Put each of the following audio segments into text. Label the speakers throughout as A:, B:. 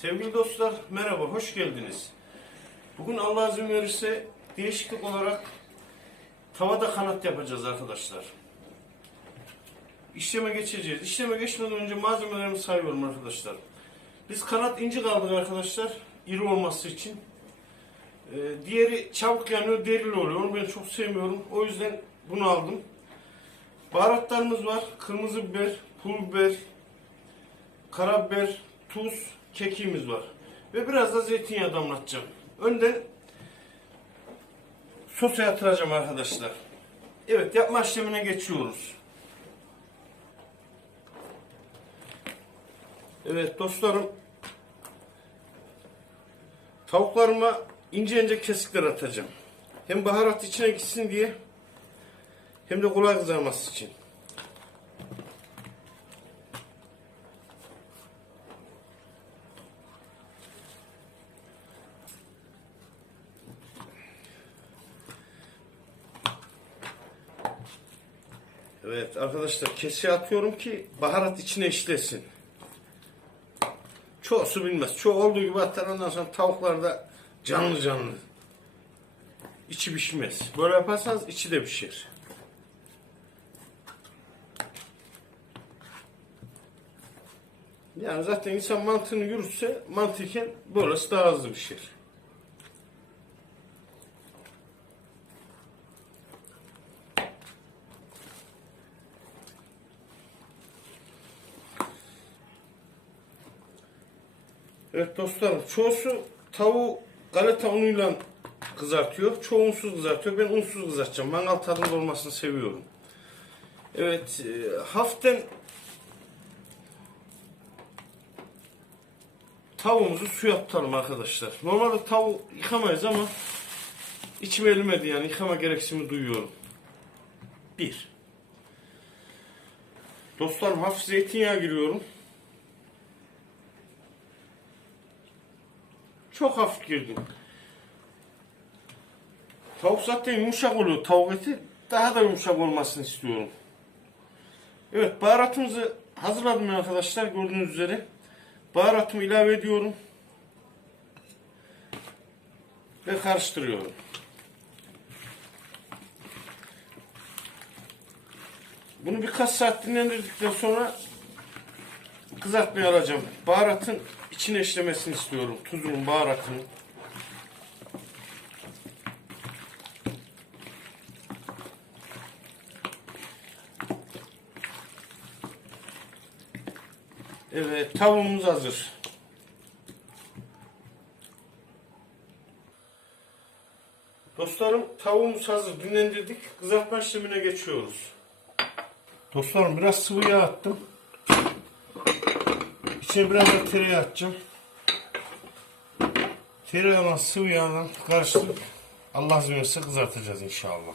A: Sevgili dostlar merhaba, hoş geldiniz. Bugün Allah izin verirse değişiklik olarak tavada kanat yapacağız arkadaşlar. İşleme geçeceğiz. İşleme geçmeden önce malzemelerimi sayıyorum arkadaşlar. Biz kanat inci kaldık arkadaşlar, iri olması için. Ee, diğeri çabuk yanıyor, derili oluyor. Onu ben çok sevmiyorum. O yüzden bunu aldım. Baharatlarımız var. Kırmızı biber, pul biber, karabiber, tuz, kekiğimiz var. Ve biraz da zeytinyağı damlatacağım. Önden sosa yatıracağım arkadaşlar. Evet yapma işlemine geçiyoruz. Evet dostlarım tavuklarıma ince ince kesikler atacağım. Hem baharat içine gitsin diye hem de kolay kızarması için. Evet arkadaşlar kesiye atıyorum ki baharat içine işlesin. Çoğusu bilmez. Çoğu olduğu gibi atar ondan sonra tavuklarda canlı canlı. İçi pişmez. Böyle yaparsanız içi de pişer. Yani zaten insan mantığını yürütse mantıken böylesi daha hızlı pişer. Evet dostlarım çoğusu tavuğu galeta unuyla kızartıyor. Çoğu unsuz kızartıyor. Ben unsuz kızartacağım. Mangal tadında olmasını seviyorum. Evet e, hafiften tavuğumuzu suya tutalım arkadaşlar. Normalde tavuğu yıkamayız ama içime elimedi yani yıkama gereksinimi duyuyorum. Bir. Dostlarım hafif zeytinyağı giriyorum. Çok hafif girdim. Tavuk zaten yumuşak oluyor tavuk eti. Daha da yumuşak olmasını istiyorum. Evet baharatımızı hazırladım arkadaşlar gördüğünüz üzere. Baharatımı ilave ediyorum. Ve karıştırıyorum. Bunu birkaç saat dinlendirdikten sonra kızartmaya alacağım. Baharatın içine işlemesini istiyorum. Tuzunun, baharatının. Evet, tavuğumuz hazır. Dostlarım tavuğumuz hazır. Dinlendirdik. Kızartma işlemine geçiyoruz. Dostlarım biraz sıvı yağ attım. İçine biraz da tereyağı atacağım. Tereyağla sıvı yağla karıştırıp Allah izin kızartacağız inşallah.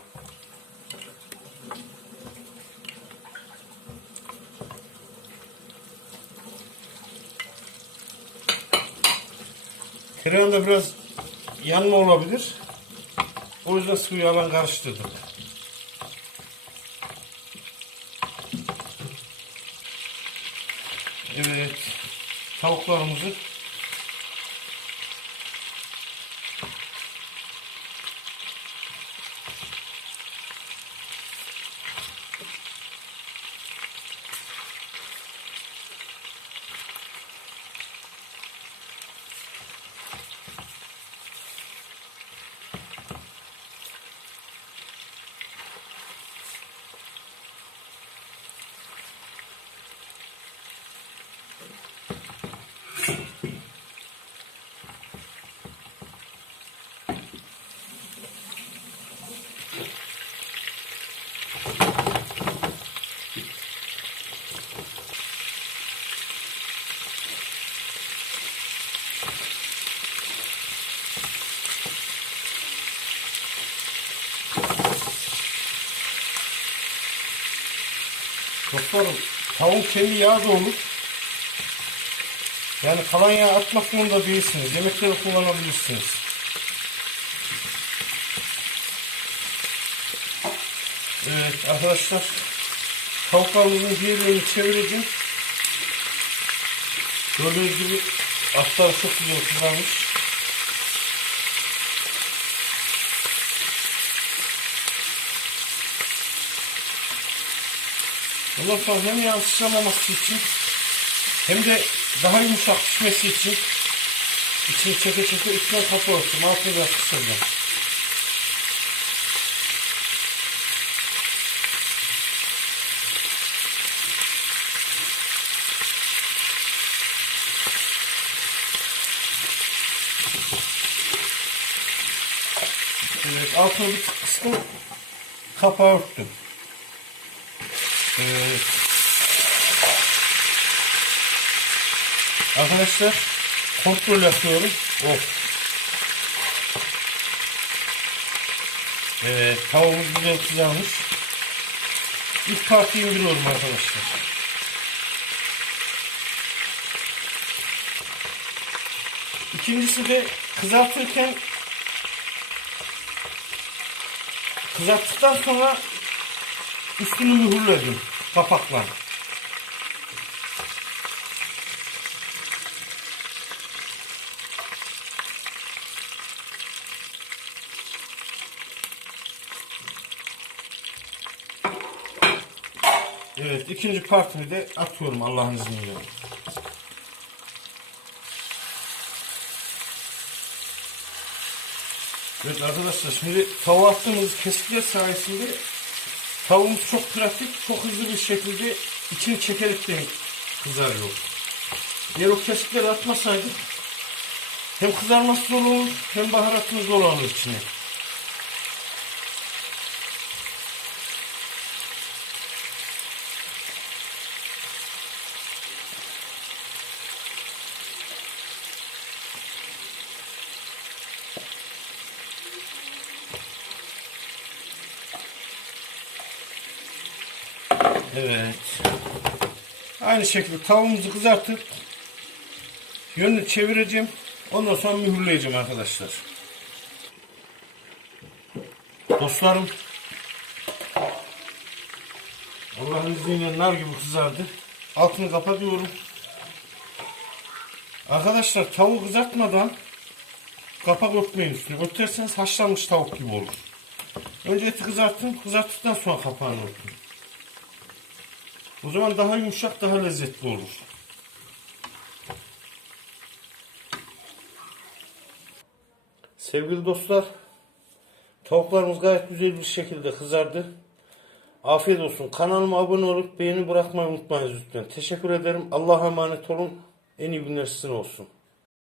A: Tereyağında biraz yanma olabilir. O yüzden sıvı yağla karıştırdık. Evet. Tavuklarımızı Dostlarım tavuk kendi yağ da olur. Yani kalan yağ atmak zorunda değilsiniz. Yemeklerde kullanabilirsiniz. Evet arkadaşlar tavuklarımızın diğerlerini çevireceğim. Gördüğünüz gibi Altları çok güzel kızarmış. Ondan sonra hem yağın sıçramaması için hem de daha yumuşak pişmesi için içini çeke çeke üstüne kapı örtüm. Altını biraz kısırdım. Evet, altını bir kıstım. Kapağı örttüm. Evet. Arkadaşlar kontrol yapıyorum. Of. Evet, tavuğumuz güzel kızarmış. İlk partiyi indiriyorum arkadaşlar. İkincisi de kızartırken kızarttıktan sonra üstünü mühürledim kapakla. Evet ikinci partimi de atıyorum Allah'ın izniyle. Evet arkadaşlar şimdi tavuğa attığımız kesikler sayesinde tavuğumuz çok pratik, çok hızlı bir şekilde içini çekerekten kızarıyor. Eğer o kesikleri atmasaydık hem kızarması zor olur hem baharatımız zor olur içine. Evet. Aynı şekilde tavuğumuzu kızartıp yönünü çevireceğim. Ondan sonra mühürleyeceğim arkadaşlar. Dostlarım Allah'ın izniyle nar gibi kızardı. Altını kapatıyorum. Arkadaşlar tavuğu kızartmadan kapak örtmeyin üstüne. Örterseniz haşlanmış tavuk gibi olur. Önce eti kızartın. Kızarttıktan sonra kapağını örtün. O zaman daha yumuşak, daha lezzetli olur. Sevgili dostlar, tavuklarımız gayet güzel bir şekilde kızardı. Afiyet olsun. Kanalıma abone olup beğeni bırakmayı unutmayın lütfen. Teşekkür ederim. Allah'a emanet olun. En iyi günler sizin olsun.